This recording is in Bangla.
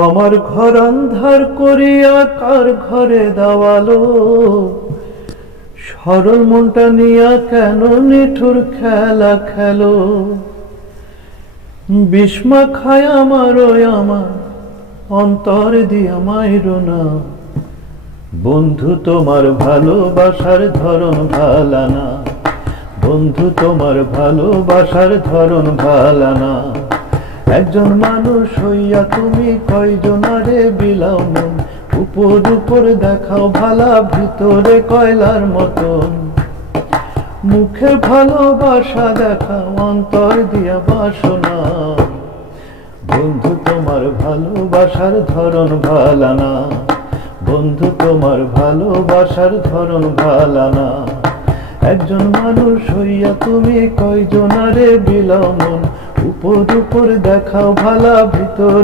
আমার ঘর অন্ধার করিয়া কার ঘরে দেওয়ালো, সরল মনটা নিয়া কেন নিঠুর খেলা খেলো। বিস্মা খায় আমার অন্তর দিয়া মাইরো না। বন্ধু তোমার ভালোবাসার ধরন ভালা না, বন্ধু তোমার ভালোবাসার ধরন ভালা না। একজন মানুষ হইয়া তুমি কয়জনারে বিলাও মন, উপর উপর দেখাও ভালা ভিতরে কয়লার মতন। মুখে ভালোবাসা দেখাও অন্তর দিয়া বাসনা। বন্ধু তোমার ভালোবাসার ধরন ভালা না, বন্ধু তোমার ভালোবাসার ধরন ভালা না। একজন মানুষ হইয়া তুমি কয়জনারে বিলাও মন, উপর উপর দেখাও ভালা ভিতরে